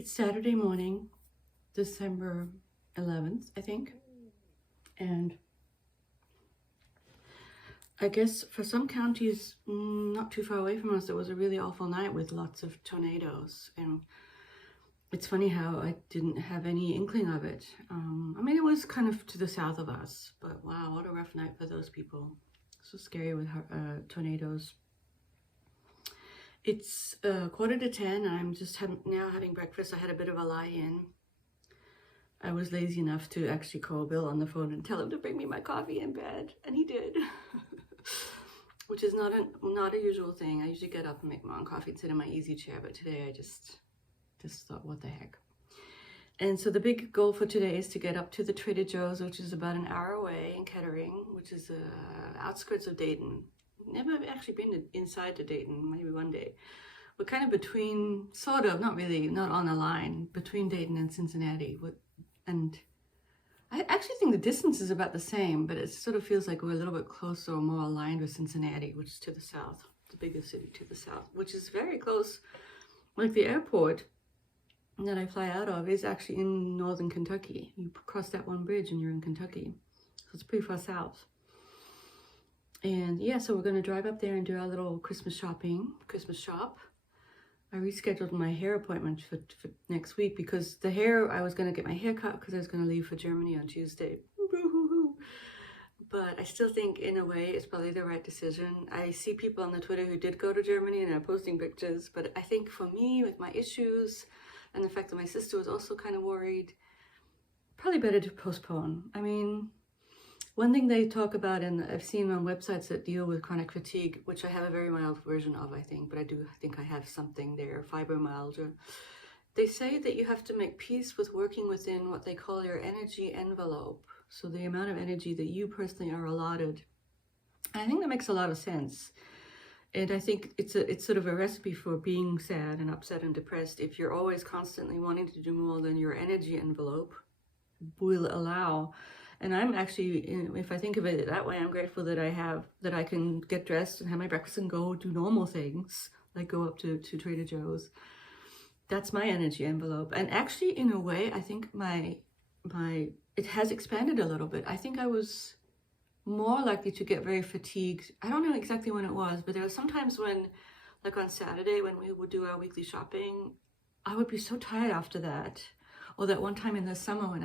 It's Saturday morning, December 11th, I think. And I guess for some counties not too far away from us, it was a really awful night with lots of tornadoes. And it's funny how I didn't have any inkling of it. I mean, it was kind of to the south of us, but wow, what a rough night for those people. So scary with tornadoes. It's 9:45. I'm just now having breakfast. I had a bit of a lie-in. I was lazy enough to actually call Bill on the phone and tell him to bring me my coffee in bed, and he did. Which is not a usual thing. I usually get up and make my own coffee and sit in my easy chair, but today I just thought, what the heck. And so the big goal for today is to get up to the Trader Joe's, which is about an hour away in Kettering, which is outskirts of Dayton. Never actually been inside to Dayton, maybe one day. We're kind of between, sort of, not really, not on a line, between Dayton and Cincinnati. And I actually think the distance is about the same, but it sort of feels like we're a little bit closer or more aligned with Cincinnati, which is to the south, the biggest city to the south, which is very close. Like the airport that I fly out of is actually in northern Kentucky. You cross that one bridge and you're in Kentucky. So it's pretty far south. And yeah, so we're going to drive up there and do our little Christmas shop. I rescheduled my hair appointment for next week because the hair, I was going to get my hair cut because I was going to leave for Germany on Tuesday. But I still think in a way it's probably the right decision. I see people on the Twitter who did go to Germany and are posting pictures, but I think for me with my issues and the fact that my sister was also kind of worried, probably better to postpone. I mean, one thing they talk about, and I've seen on websites that deal with chronic fatigue, which I have a very mild version of, I think, but I do think I have something there, fibromyalgia. They say that you have to make peace with working within what they call your energy envelope. So the amount of energy that you personally are allotted. And I think that makes a lot of sense. And I think it's sort of a recipe for being sad and upset and depressed. If you're always constantly wanting to do more than your energy envelope will allow. And I'm actually, if I think of it that way, I'm grateful that I can get dressed and have my breakfast and go do normal things, like go up to Trader Joe's. That's my energy envelope. And actually, in a way, I think it has expanded a little bit. I think I was more likely to get very fatigued. I don't know exactly when it was, but there were sometimes when, like on Saturday, when we would do our weekly shopping, I would be so tired after that. Or that one time in the summer when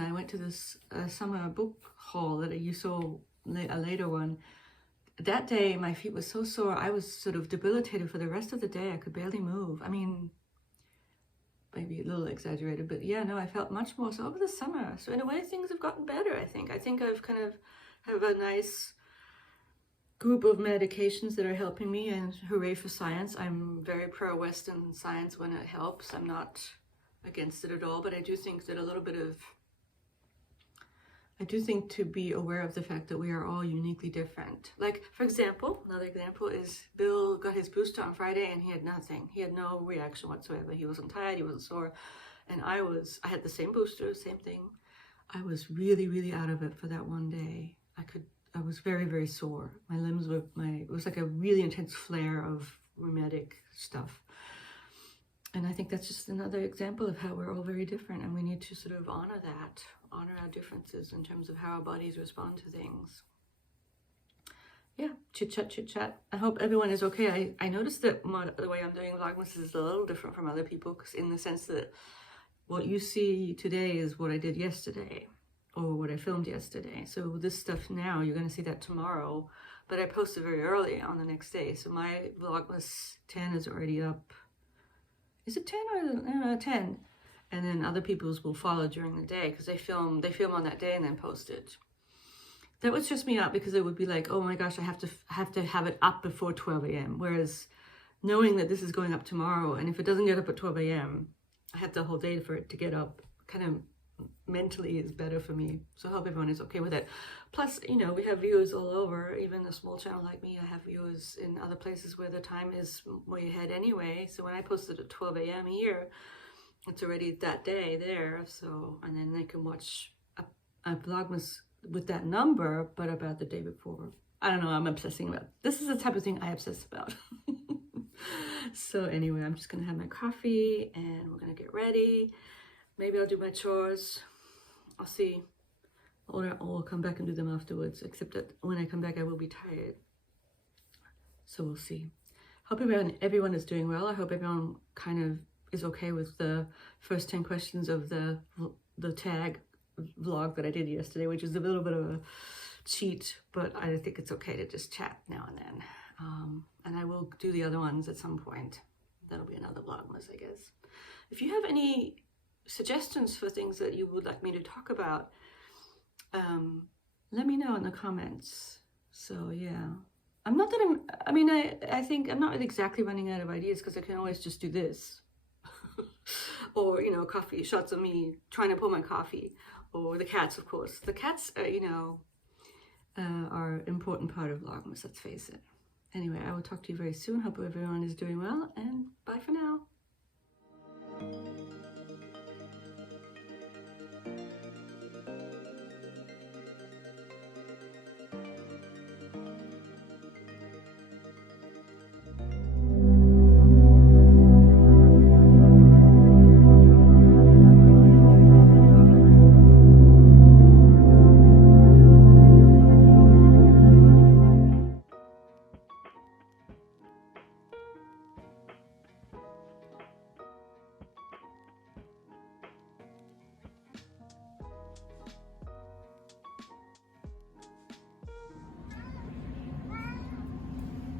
I went to this summer book haul that you saw, a later one, that day my feet were so sore, I was sort of debilitated for the rest of the day. I could barely move. I mean, maybe a little exaggerated, but yeah, no, I felt much more so over the summer. So in a way, things have gotten better, I think. I think I've kind of have a nice group of medications that are helping me, and hooray for science. I'm very pro-Western science when it helps. I'm not against it at all, but I do think that to be aware of the fact that we are all uniquely different. Like, for example, another example is Bill got his booster on Friday and he had nothing. He had no reaction whatsoever. He wasn't tired, he wasn't sore. And I had the same booster, same thing. I was really, really out of it for that one day. I was very, very sore. My limbs it was like a really intense flare of rheumatic stuff. And I think that's just another example of how we're all very different, and we need to sort of honor our differences in terms of how our bodies respond to things. Yeah, chit chat. I hope everyone is okay. I noticed that the way I'm doing Vlogmas is a little different from other people, because in the sense that what you see today is what I did yesterday, or what I filmed yesterday. So this stuff now, you're going to see that tomorrow, but I posted very early on the next day. So my Vlogmas 10 is already up. Is it 10 or 10? And then other people's will follow during the day, because they film on that day and then post it. That would stress me out, because it would be like, oh my gosh, I have to have it up before 12 a.m. Whereas knowing that this is going up tomorrow, and if it doesn't get up at 12 a.m., I have the whole day for it to get up, kind of mentally is better for me. So I hope everyone is okay with it. Plus, we have viewers all over. Even a small channel like me, I have viewers in other places where the time is way ahead anyway. So when I post it at 12 a.m. here, it's already that day there. So, and then they can watch a Vlogmas with that number, but about the day before. I don't know, I'm obsessing about. This is the type of thing I obsess about. So anyway, I'm just gonna have my coffee and we're gonna get ready. Maybe I'll do my chores. I'll see. Or I'll come back and do them afterwards, except that when I come back I will be tired. So we'll see. Hope everyone is doing well. I hope everyone kind of is okay with the first 10 questions of the tag vlog that I did yesterday, which is a little bit of a cheat, but I think it's okay to just chat now and then. And I will do the other ones at some point. That'll be another Vlogmas, I guess. If you have any suggestions for things that you would like me to talk about, let me know in the comments. So yeah, I think I'm not exactly running out of ideas, because I can always just do this. Or, you know, coffee, shots of me trying to pour my coffee, or the cats, of course. The cats, you know, are an important part of Vlogmas, let's face it. Anyway, I will talk to you very soon. Hope everyone is doing well, and bye for now.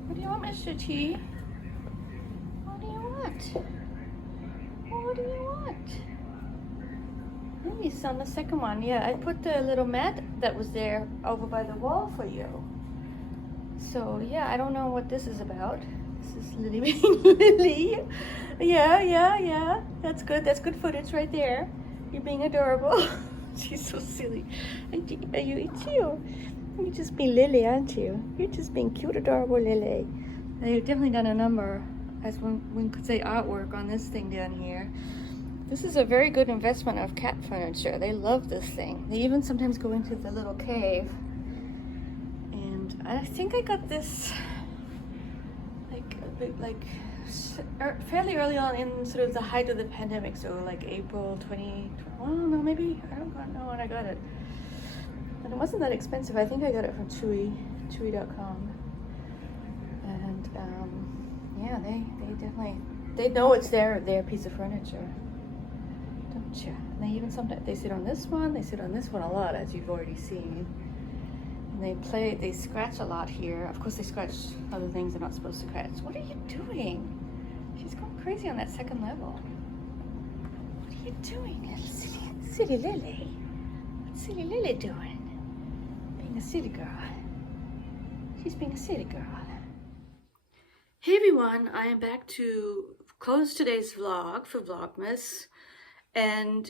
What do you want, Mr. T? What do you want? What do you want? He's on the second one. Yeah, I put the little mat that was there over by the wall for you. So yeah, I don't know what this is about. This is Lily being Lily. Yeah. That's good. That's good footage right there. You're being adorable. She's so silly. Are you too? You're just being Lily, aren't you? You're just being cute, adorable Lily. They've definitely done a number, as one could say, artwork on this thing down here. This is a very good investment of cat furniture. They love this thing. They even sometimes go into the little cave. And I think I got this fairly early on in sort of the height of the pandemic. So like April 2020. Oh no, maybe I don't know when I got it. And it wasn't that expensive. I think I got it from Chewy.com. And yeah, they know it's their piece of furniture, don't you? And they even sometimes they sit on this one. They sit on this one a lot, as you've already seen. And they scratch a lot here. Of course, they scratch other things they're not supposed to scratch. What are you doing? She's going crazy on that second level. What are you doing, little silly Lily? What's silly Lily doing? Being a silly girl. She's being a silly girl. Hey everyone, I am back to close today's vlog for Vlogmas, and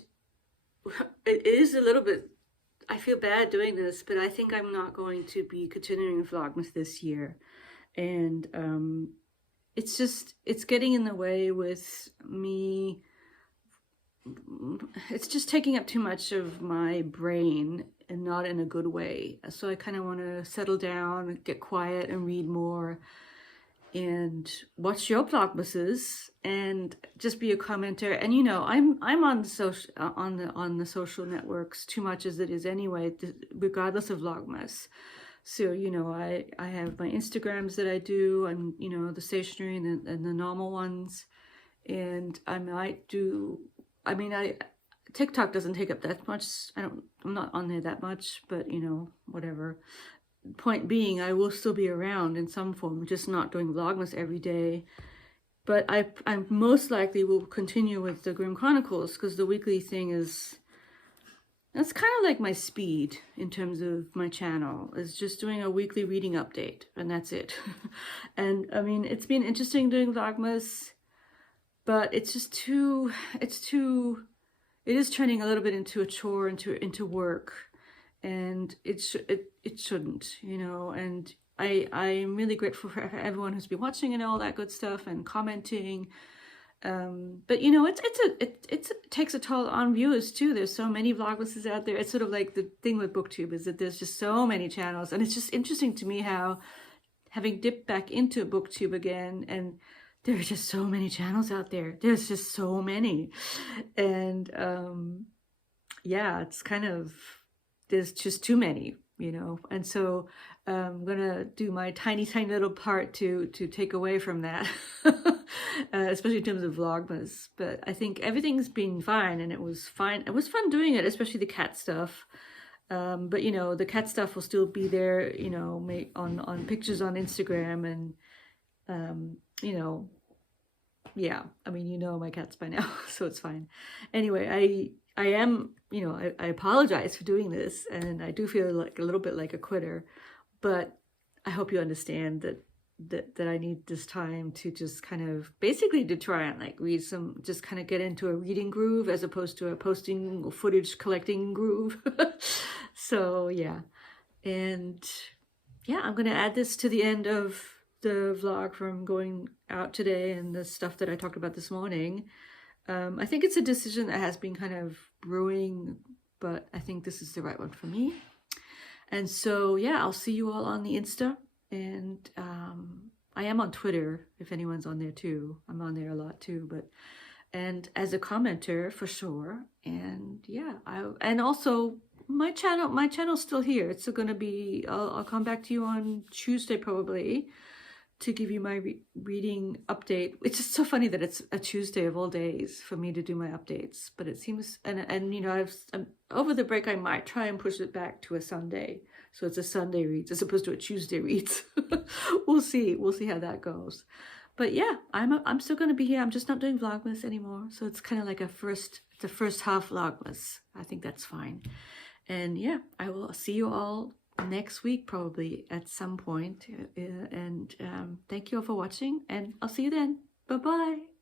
it is a little bit, I feel bad doing this, but I think I'm not going to be continuing Vlogmas this year. And it's getting in the way with me. It's just taking up too much of my brain, and not in a good way. So I kind of want to settle down, get quiet, and read more, and watch your Vlogmases, and just be a commenter. And you know, I'm on the social networks too much as it is anyway, regardless of Vlogmas. So you know, I have my Instagrams that I do, and you know, the stationery and the normal ones, and I might do. I mean, TikTok doesn't take up that much. I'm not on there that much, but you know, whatever. Point being, I will still be around in some form, just not doing Vlogmas every day. But I most likely will continue with the Grimm Chronicles, because the weekly thing that's kind of like my speed in terms of my channel, is just doing a weekly reading update, and that's it. And I mean, it's been interesting doing Vlogmas, but it's just it is turning a little bit into a chore, into work, and it shouldn't, you know. And I'm really grateful for everyone who's been watching and all that good stuff and commenting. But you know, it takes a toll on viewers too. There's so many Vlogmases out there. It's sort of like the thing with BookTube, is that there's just so many channels, and it's just interesting to me how, having dipped back into BookTube again, and there's just so many channels out there. There's just so many. And yeah, it's kind of, there's just too many, you know. And so I'm gonna do my tiny little part to take away from that, especially in terms of Vlogmas. But I think everything's been fine, and it was fine. It was fun doing it, especially the cat stuff. But you know, the cat stuff will still be there, you know, on pictures on Instagram, and you know, yeah, I mean, you know my cats by now, so it's fine. Anyway, I am, you know, I apologize for doing this, and I do feel like a little bit like a quitter, but I hope you understand that I need this time to just kind of basically to try and like read some, just kind of get into a reading groove as opposed to a posting or footage collecting groove. So yeah, and yeah, I'm gonna add this to the end of the vlog from going out today and the stuff that I talked about this morning. I think it's a decision that has been kind of brewing, but I think this is the right one for me. And so, yeah, I'll see you all on the Insta. And I am on Twitter, if anyone's on there too. I'm on there a lot too, but, and as a commenter for sure. And yeah, and also my channel's still here. It's still going to be, I'll come back to you on Tuesday probably, to give you my reading update. It's just so funny that it's a Tuesday of all days for me to do my updates, but it seems, and you know, over the break I might try and push it back to a Sunday, so it's a Sunday reads as opposed to a Tuesday reads. We'll see how that goes. But yeah, I'm still going to be here. I'm just not doing Vlogmas anymore, so it's kind of like the first half Vlogmas. I think that's fine. And yeah, I will see you all next week probably at some point, and thank you all for watching, and I'll see you then. Bye bye.